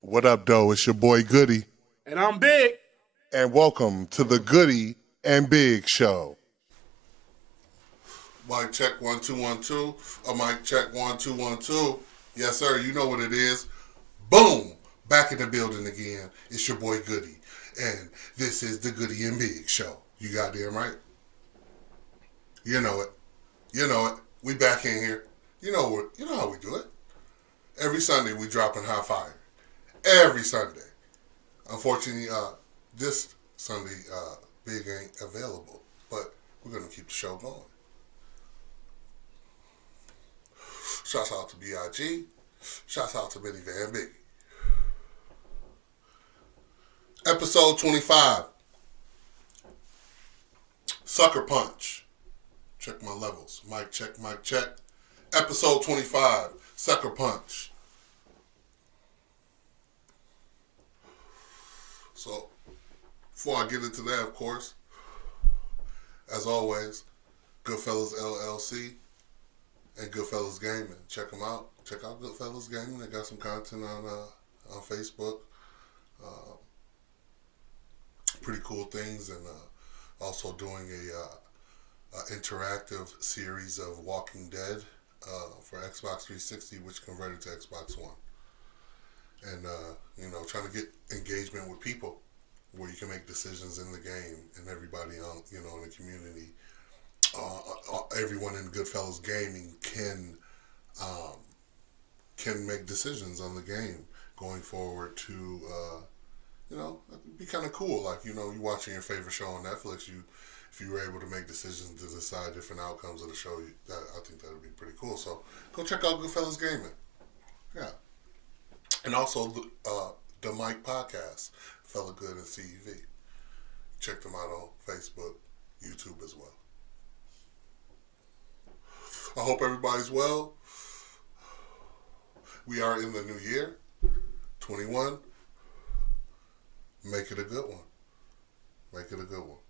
What up, though? It's your boy Goody, And I'm Big. and welcome to the Goody and Big Show. Mic check 1 2 1 2. A mic check 1 2 1 2. Yes, sir. You know what it is. Boom! Back in the building again. It's your boy Goody, and this is the Goody and Big Show. You goddamn right. You know it. You know it. We back in here. You know what? You know how we do it. Every Sunday we dropping hot fire. Every Sunday. Unfortunately, this Sunday, Big ain't available, but we're gonna keep the show going. Shouts out to B.I.G. Shouts out to Minivan Biggie. Episode 25. Sucker Punch. Check my levels. Mic check, mic check. Episode 25. Sucker Punch. So, before I get into that, of course, as always, Goodfellas LLC and Goodfellas Gaming. Check them out. Check out Goodfellas Gaming. They got some content on Facebook. Pretty cool things, and also doing a interactive series of Walking Dead for Xbox 360, which converted to Xbox One. And trying to get engagement with people where you can make decisions in the game, and everybody in the community, everyone in Goodfellas Gaming can make decisions on the game going forward to be kind of cool. Like, you watching your favorite show on Netflix, if you were able to make decisions to decide different outcomes of the show, I think that would be pretty cool. So go check out Goodfellas Gaming. Yeah. And also the Mike Podcast, Fella Good and CEV. Check them out on Facebook, YouTube as well. I hope everybody's well. We are in the new year, 21. Make it a good one. Make it a good one.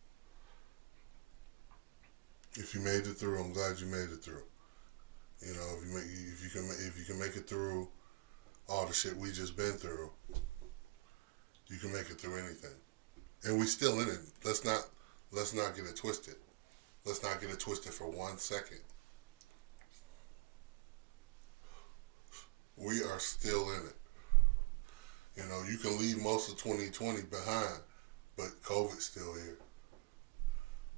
If you made it through, I'm glad you made it through. If you can make it through all the shit we just been through, you can make it through anything. And we still in it. Let's not get it twisted. Let's not get it twisted for 1 second. We are still in it. You can leave most of 2020 behind, but COVID's still here.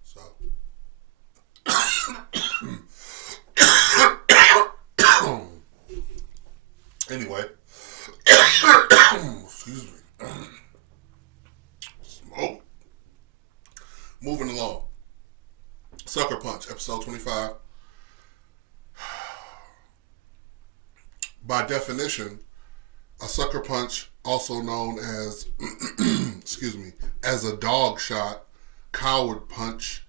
So anyway, excuse me. Smoke. Moving along. Sucker Punch, episode 25. By definition, a sucker punch, also known as, as a dog shot, coward punch,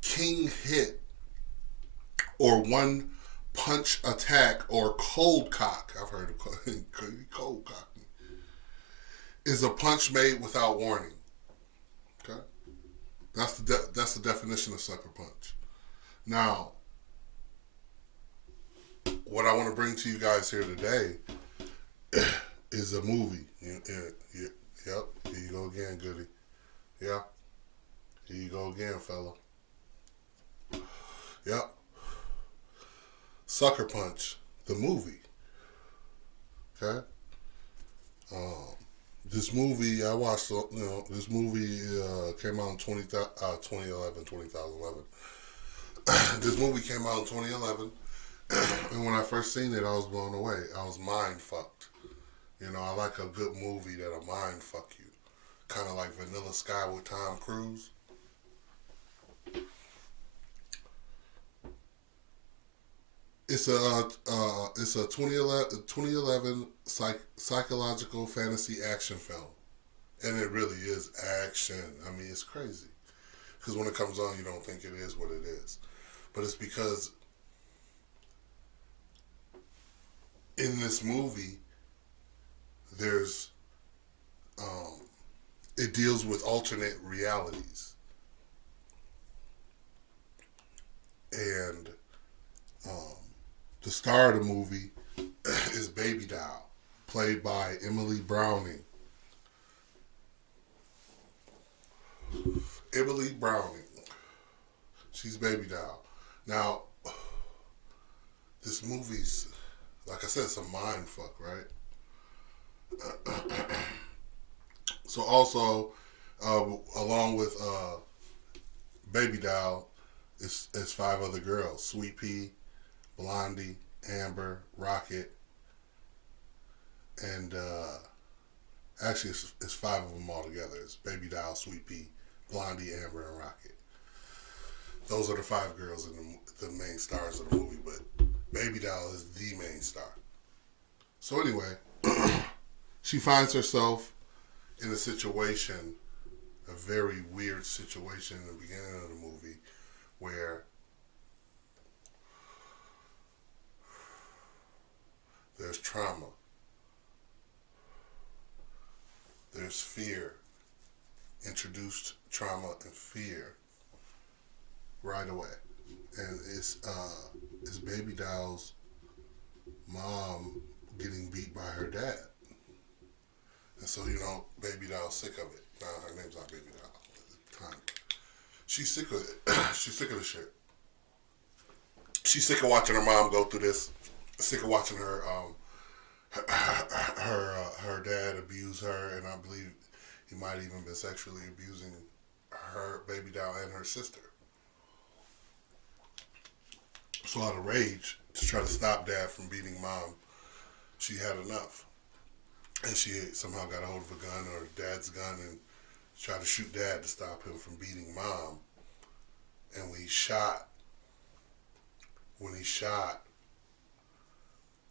king hit, or one punch attack, or cold cock, I've heard of cold cock, is a punch made without warning. Okay? That's the definition of sucker punch. Now, what I want to bring to you guys here today is a movie. Yep. Here you go again, Goody. Yeah. Here you go again, fella. Yep. Sucker Punch, the movie. Okay? This movie, I watched, this movie came out in 2011. This movie came out in 2011. And when I first seen it, I was blown away. I was mind fucked. I like a good movie that'll mind fuck you. Kind of like Vanilla Sky with Tom Cruise. It's a 2011 psychological fantasy action film. And it really is action. I mean, it's crazy. Because when it comes on, you don't think it is what it is. But it's because in this movie, there's it deals with alternate realities, and the star of the movie is Baby Doll, played by Emily Browning. Emily Browning. She's Baby Doll. Now, this movie's, like I said, it's a mind fuck, right? So also, along with Baby Doll, it's five other girls: Sweet Pea, Blondie, Amber, Rocket, and actually it's five of them all together. It's Baby Doll, Sweet Pea, Blondie, Amber, and Rocket. Those are the five girls in the main stars of the movie, but Baby Doll is the main star. So anyway, she finds herself in a situation, a very weird situation in the beginning of the movie, where there's trauma, there's fear, introduced trauma and fear right away, and it's Baby Doll's mom getting beat by her dad, and so Baby Doll's sick of it. Nah, her name's not Baby Doll at the time. She's sick of it. She's sick of the shit. She's sick of watching her mom go through this. Sick of watching her her dad abuse her, and I believe he might even been sexually abusing her Baby Doll and her sister. So out of rage, to try to stop dad from beating mom, she had enough. And she somehow got a hold of a gun or dad's gun and tried to shoot dad to stop him from beating mom. And when he shot,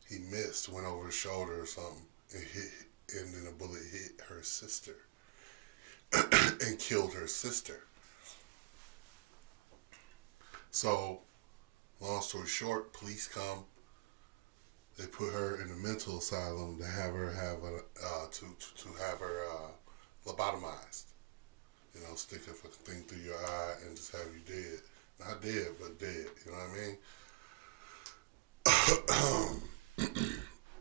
he missed, went over his shoulder or something, and then a bullet hit her sister and killed her sister. So, long story short, police come. They put her in a mental asylum to have her lobotomized. Stick a fucking thing through your eye and just have you dead. Not dead, but dead. You know what I mean?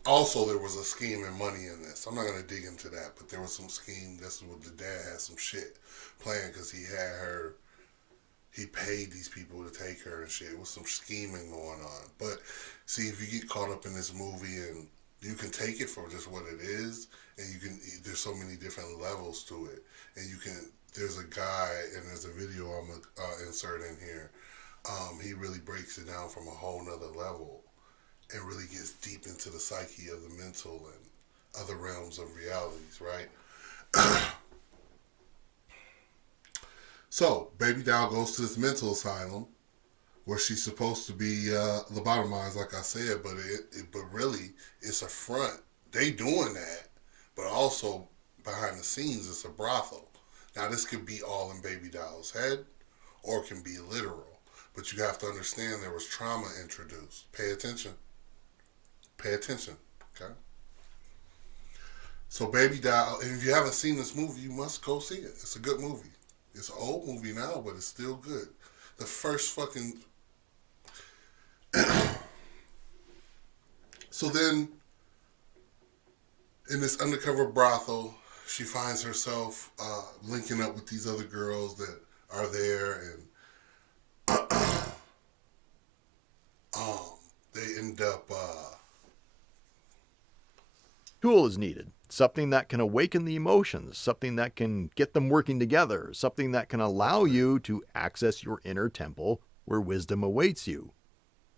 Also, there was a scheme and money in this. I'm not going to dig into that, but there was some scheme. That's what the dad had some shit planned because he paid these people to take her and shit. It was some scheming going on. But see, if you get caught up in this movie and you can take it for just what it is, and there's so many different levels to it, and there's a guy, and there's a video I'm going to insert in here. He really breaks it down from a whole nother level and really gets deep into the psyche of the mental and other realms of realities, right? So, Baby Doll goes to this mental asylum where she's supposed to be lobotomized, like I said, but really it's a front. They doing that, but also behind the scenes it's a brothel. Now, this could be all in Baby Doll's head, or it can be literal. But you have to understand there was trauma introduced. Pay attention. Pay attention, okay? So Baby Doll, and if you haven't seen this movie, you must go see it. It's a good movie. It's an old movie now, but it's still good. The first fucking... So then, in this undercover brothel, she finds herself linking up with these other girls that are there, and they end up... Tool is needed. Something that can awaken the emotions, something that can get them working together, something that can allow you to access your inner temple where wisdom awaits you.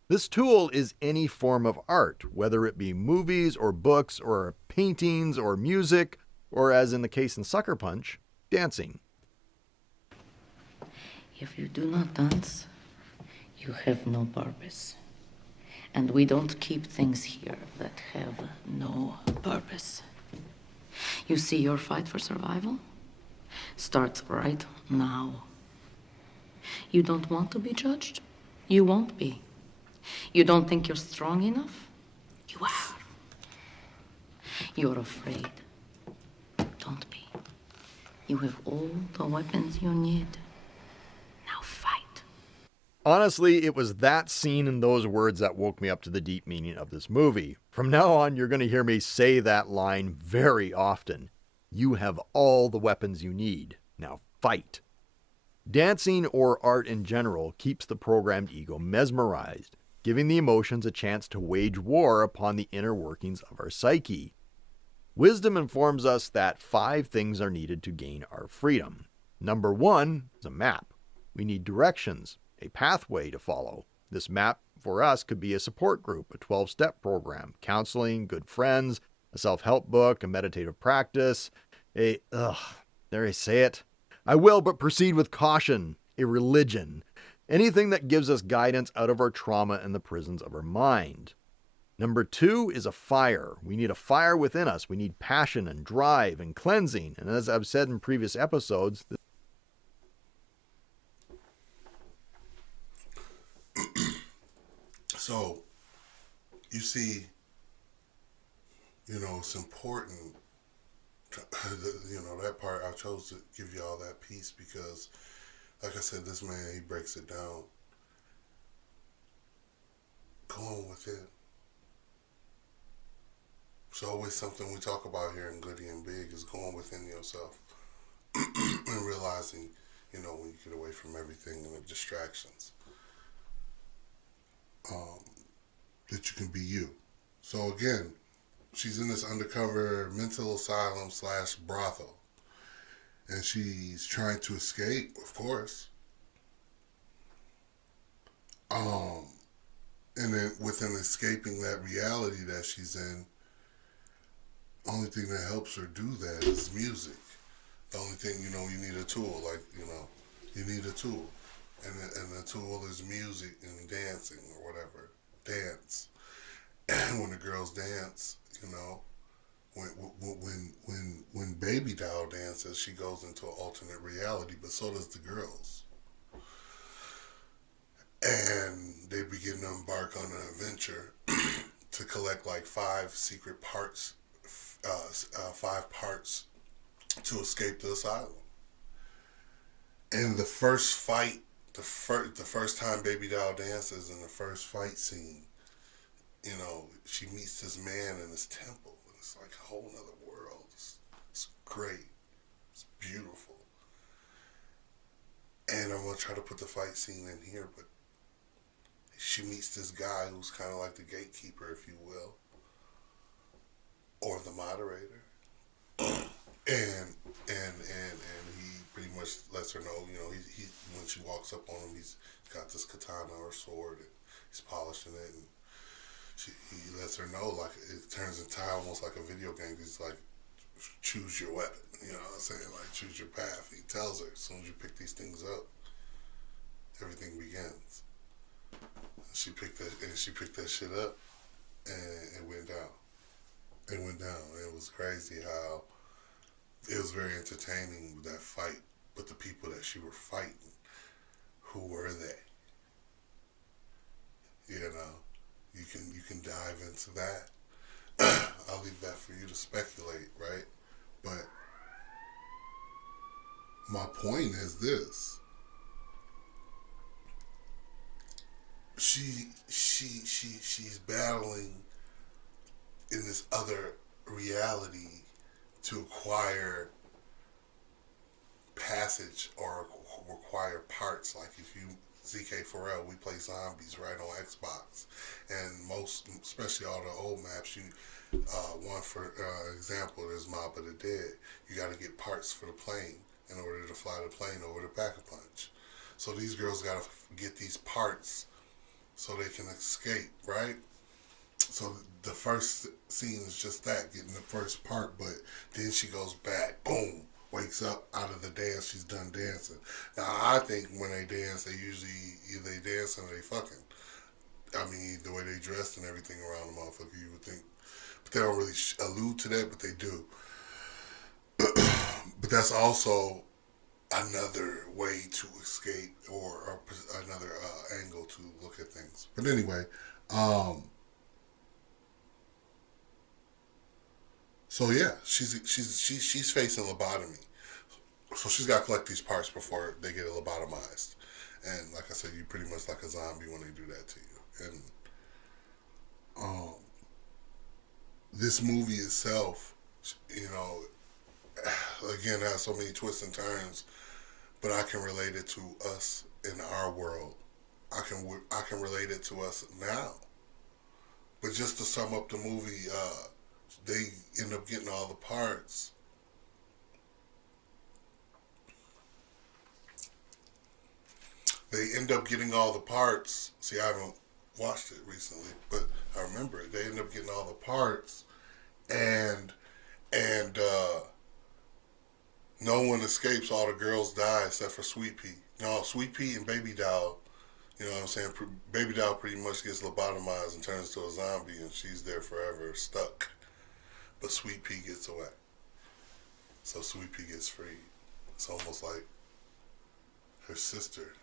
This tool is any form of art, whether it be movies or books or paintings or music, or as in the case in Sucker Punch, dancing. If you do not dance, you have no purpose. And we don't keep things here that have no purpose. You see, your fight for survival starts right now. You don't want to be judged? You won't be. You don't think you're strong enough? You are. You're afraid. Don't be. You have all the weapons you need. Now fight. Honestly, it was that scene and those words that woke me up to the deep meaning of this movie. From now on, you're going to hear me say that line very often. You have all the weapons you need. Now fight. Dancing or art in general keeps the programmed ego mesmerized, giving the emotions a chance to wage war upon the inner workings of our psyche. Wisdom informs us that 5 things are needed to gain our freedom. Number 1 is a map. We need directions, a pathway to follow. This map for us could be a support group, a 12-step program, counseling, good friends, a self-help book, a meditative practice, dare I say it? I will, but proceed with caution, a religion. Anything that gives us guidance out of our trauma and the prisons of our mind. Number 2 is a fire. We need a fire within us. We need passion and drive and cleansing. And as I've said in previous episodes, So, you see, it's important to, that part I chose to give you all that piece because, like I said, this man, he breaks it down. Go on with it. It's always something we talk about here in Goody and Big is going within yourself and realizing, when you get away from everything and the distractions, that you can be you. So again, she's in this undercover mental asylum / brothel, and she's trying to escape, of course. And then within escaping that reality that she's in, only thing that helps her do that is music. The only thing, you need a tool. You need a tool. And the tool is music and dancing or whatever. Dance. And when the girls dance, when Baby Doll dances, she goes into an alternate reality, but so does the girls. And they begin to embark on an adventure to collect like 5 secret parts, 5 parts to escape the asylum. And the first fight, the first time Baby Doll dances in the first fight scene, she meets this man in his temple. And it's like a whole other world. It's great. It's beautiful. And I'm going to try to put the fight scene in here, but she meets this guy who's kind of like the gatekeeper, if you will, or the moderator. and he pretty much lets her know, he when she walks up on him, he's got this katana or sword, and he's polishing it, and he lets her know, like, it turns into almost like a video game. He's like, choose your weapon, you know what I'm saying? Like, choose your path. He tells her, as soon as you pick these things up, everything begins. She picked that shit up, and it went down. It went down. It was crazy how it was very entertaining, that fight. But the people that she were fighting, who were they? You can dive into that. I'll leave that for you to speculate, right? But my point is this. She's battling in this other reality to acquire passage or require parts. Like if you ZK4L, we play zombies right on Xbox, and most, especially all the old maps, you one for example, there's Mob of the Dead. You got to get parts for the plane in order to fly the plane over the Pack-a-Punch. So these girls got to get these parts so they can escape, right? So the first scene is just that, getting the first part, but then she goes back, boom, wakes up out of the dance, she's done dancing. Now, I think when they dance, they usually either they dancing or they fucking. I mean, the way they dressed and everything around the motherfucker, you would think. But they don't really allude to that, but they do. But that's also another way to escape or another angle to look at things. But anyway, so yeah, she's facing lobotomy. So she's got to collect these parts before they get lobotomized. And like I said, you're pretty much like a zombie when they do that to you. And this movie itself, you know, again has so many twists and turns, but I can relate it to us in our world. I can relate it to us now. But just to sum up the movie, they end up getting all the parts. They end up getting all the parts. See, I haven't watched it recently, but I remember it. They end up getting all the parts, and and no one escapes. All the girls die except for Sweet Pea. No, Sweet Pea and Baby Doll. You know what I'm saying? Baby Doll pretty much gets lobotomized and turns into a zombie, and she's there forever, stuck. But Sweet Pea gets away, so Sweet Pea gets freed. It's almost like her sister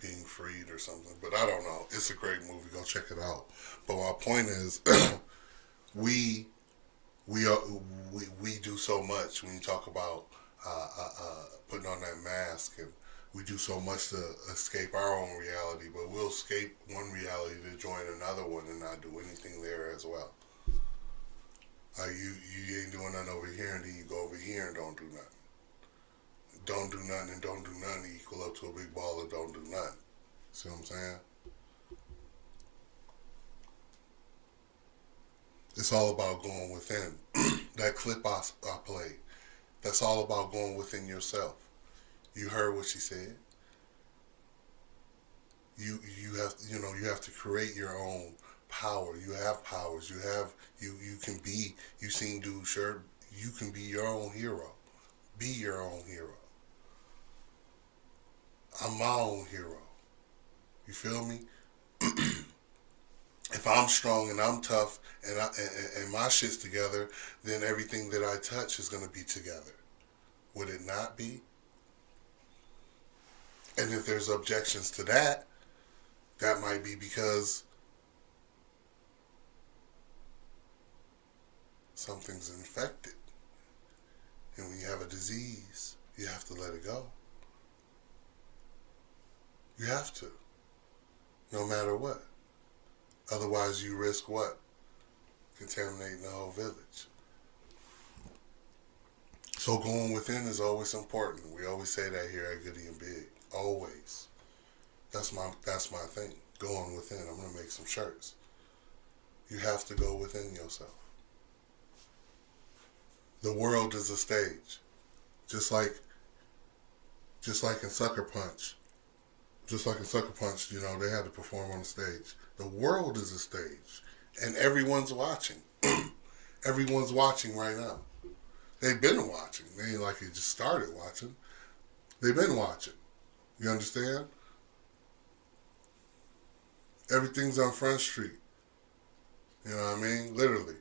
being freed or something. But I don't know. It's a great movie. Go check it out. But my point is, we we are, we do so much when you talk about putting on that mask, and we do so much to escape our own reality, but we'll escape one reality to join another one and not do anything there as well. You ain't doing nothing over here, and then you go over here and don't do nothing. Don't do nothing and don't do nothing equal up to a big ball of don't do nothing. See what I'm saying? It's all about going within. That clip I played, that's all about going within yourself. You heard what she said. You have to create your own power. You have powers. You can be. You seen dude shirt. You can be your own hero. Be your own hero. I'm my own hero. You feel me? If I'm strong and I'm tough and my shit's together, then everything that I touch is gonna be together. Would it not be? And if there's objections to that, that might be because something's infected. And when you have a disease, you have to let it go. You have to. No matter what. Otherwise, you risk what? Contaminating the whole village. So going within is always important. We always say that here at Goody and Big. Always. That's my thing. Going within. I'm gonna make some shirts. You have to go within yourself. The world is a stage. Just like in Sucker Punch. Just like in Sucker Punch, they had to perform on the stage. The world is a stage. And everyone's watching. Everyone's watching right now. They've been watching. They ain't like they just started watching. They've been watching. You understand? Everything's on Front Street. You know what I mean? Literally.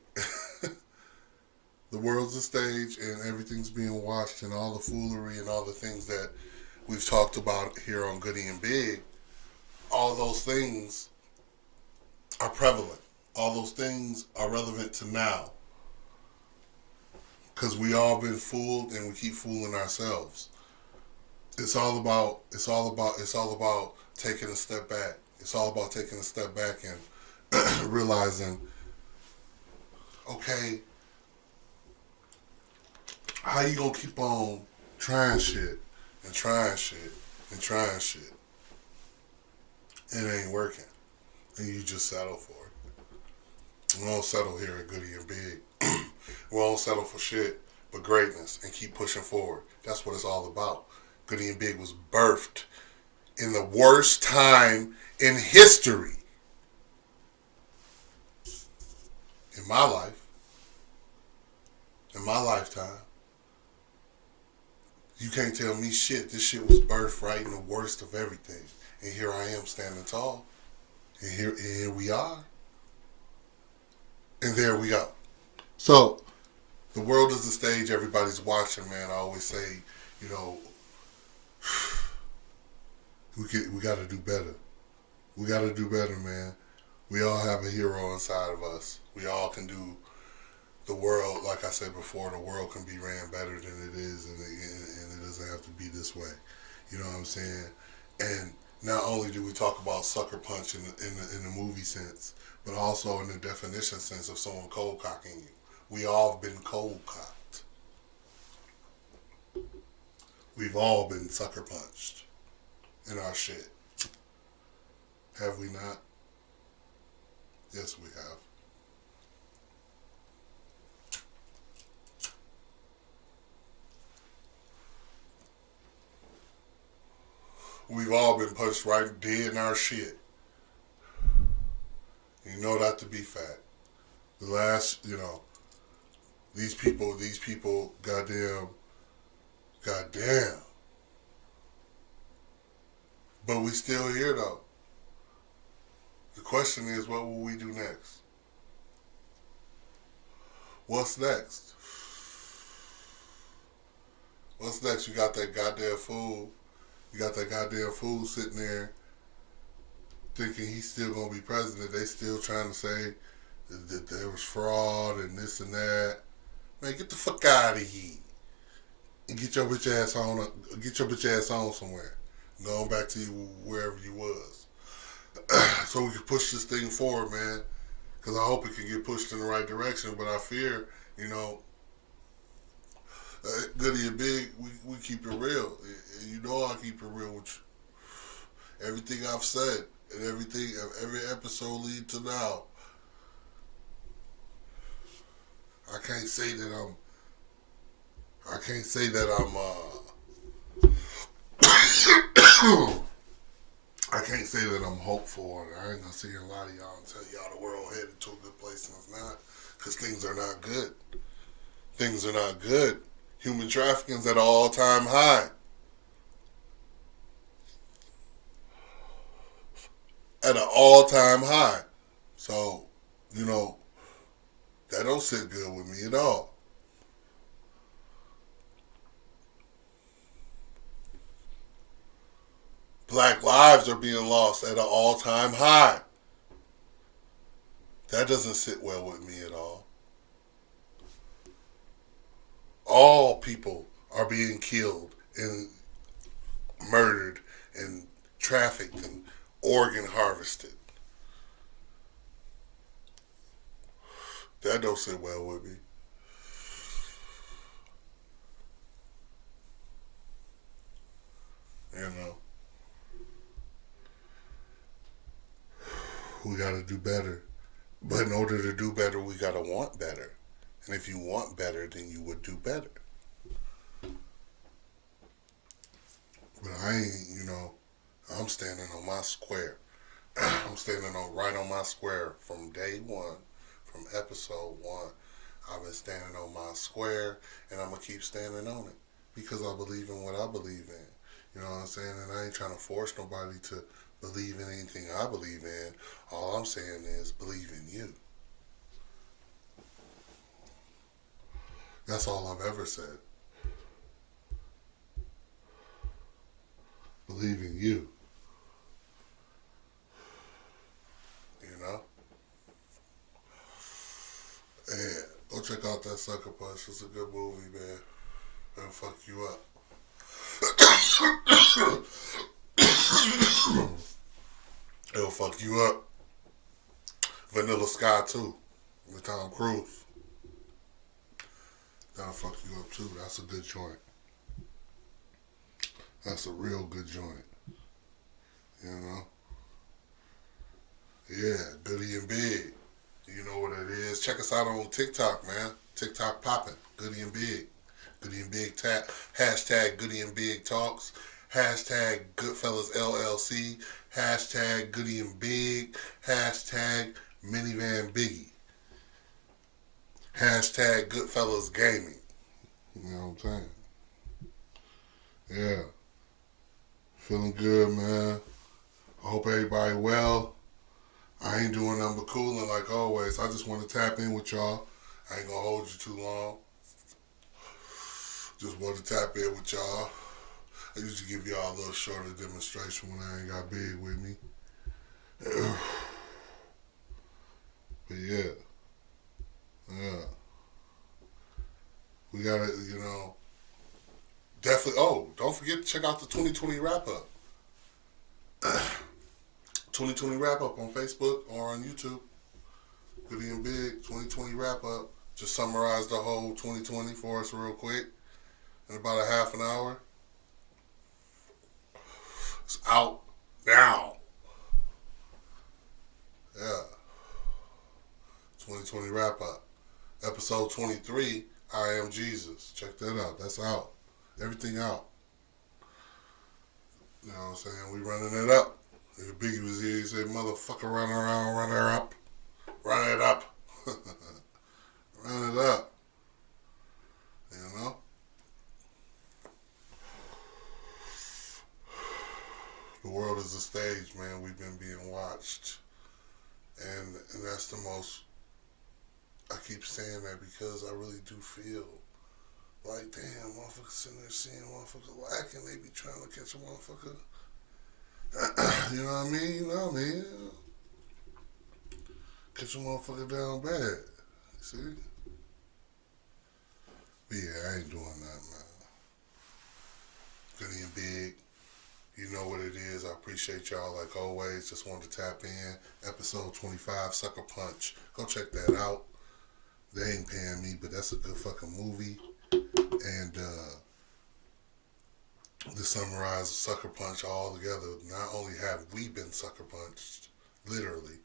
The world's a stage and everything's being watched, and all the foolery and all the things that we've talked about here on Goody and Big, all those things are prevalent. All those things are relevant to now. Because we all been fooled and we keep fooling ourselves. It's all about taking a step back. It's all about taking a step back and realizing, okay, how you gonna keep on trying shit and trying shit and trying shit? It ain't working. And you just settle for it. We don't settle here at Goody and Big. We don't settle for shit but greatness and keep pushing forward. That's what it's all about. Goody and Big was birthed in the worst time in history. In my life. In my lifetime. You can't tell me shit. This shit was birthed right in the worst of everything. And here I am standing tall. And here we are. And there we go. So, the world is the stage. Everybody's watching, man. I always say, we got to do better. We got to do better, man. We all have a hero inside of us. We all can do the world, like I said before, the world can be ran better than it is, and it doesn't have to be this way. You know what I'm saying? And not only do we talk about sucker punch in the movie sense, but also in the definition sense of someone cold cocking you. We all have been cold cocked. We've all been sucker punched in our shit. Have we not? Yes, we have. We've all been punched right dead in our shit. You know that to be fact. The last, these people, goddamn. But we still here though. The question is, what will we do next? What's next? What's next? You got that goddamn fool. You got that goddamn fool sitting there thinking he's still gonna be president. They still trying to say that there was fraud and this and that. Man, get the fuck out of here and get your bitch ass on. Get your bitch ass on somewhere. Going back to wherever you was, so we can push this thing forward, man. Because I hope it can get pushed in the right direction. But I fear, Goody and Big, we keep it real. You know I keep it real with you. Everything I've said and every episode lead to now. I can't say that I'm I can't say that I'm hopeful. I ain't gonna see a lot of y'all and tell y'all the world headed to a good place and it's not. Because things are not good. Things are not good. Human trafficking's at an all-time high. At an all-time high. So, that don't sit good with me at all. Black lives are being lost at an all-time high. That doesn't sit well with me at all. All people are being killed and murdered and trafficked and organ harvested. That don't sit well with me. We gotta do better. But in order to do better, we gotta want better. And if you want better, then you would do better. But I ain't, I'm standing on my square. I'm standing right on my square from day one, from episode one. I've been standing on my square, and I'm gonna keep standing on it because I believe in what I believe in. You know what I'm saying? And I ain't trying to force nobody to believe in anything I believe in. All I'm saying is believe in you. That's all I've ever said. Believe in you. Yeah, go check out that Sucker Punch. It's a good movie, man. It'll fuck you up. It'll fuck you up. Vanilla Sky too, with Tom Cruise. That'll fuck you up too. That's a good joint. That's a real good joint. Yeah, Goody and Big. You know what it is. Check us out on TikTok, man. TikTok popping. Goody and Big. Goody and Big hashtag Goody and Big Talks. Hashtag Goodfellas LLC. Hashtag Goody and Big. Hashtag Minivan Biggie. Hashtag Goodfellas Gaming. You know what I'm saying? Yeah. Feeling good, man. I hope everybody well. I ain't doing nothing but cooling like always. I just want to tap in with y'all. I ain't gonna hold you too long. Just want to tap in with y'all. I used to give y'all a little shorter demonstration when I ain't got Big with me. But yeah. We gotta, definitely. Oh, don't forget to check out the 2020 wrap up. 2020 wrap up on Facebook or on YouTube. Goody and Big 2020 wrap up. Just summarize the whole 2020 for us real quick in about a half an hour. It's out now. Yeah. 2020 wrap up. Episode 23, I Am Jesus. Check that out. That's out. Everything out. You know what I'm saying? We running it up. If Biggie was here, he'd say, motherfucker, run around, run her up. Run it up. Run it up. You know? The world is a stage, man. We've been being watched. And that's the most, I keep saying that because I really do feel like, damn, motherfuckers sitting there seeing motherfuckers lacking. They be trying to catch a motherfucker. You know what I mean? You know what I mean? Catch a motherfucker down bad. See? But yeah, I ain't doing that, man. Goody and Big. You know what it is. I appreciate y'all like always. Just wanted to tap in. Episode 25, Sucker Punch. Go check that out. They ain't paying me, but that's a good fucking movie. And to summarize Sucker Punch all together, not only have we been sucker punched, literally,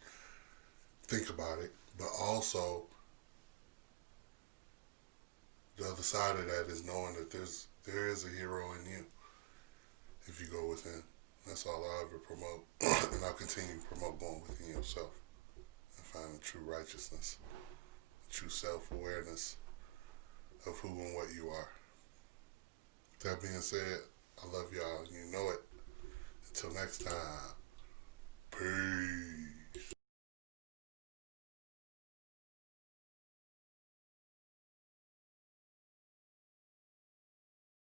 think about it, but also the other side of that is knowing that there is a hero in you if you go within. That's all I'll ever promote. And I'll continue to promote going within yourself and finding true righteousness, true self-awareness of who and what you are. With that being said, I love y'all. You know it. Until next time. Peace.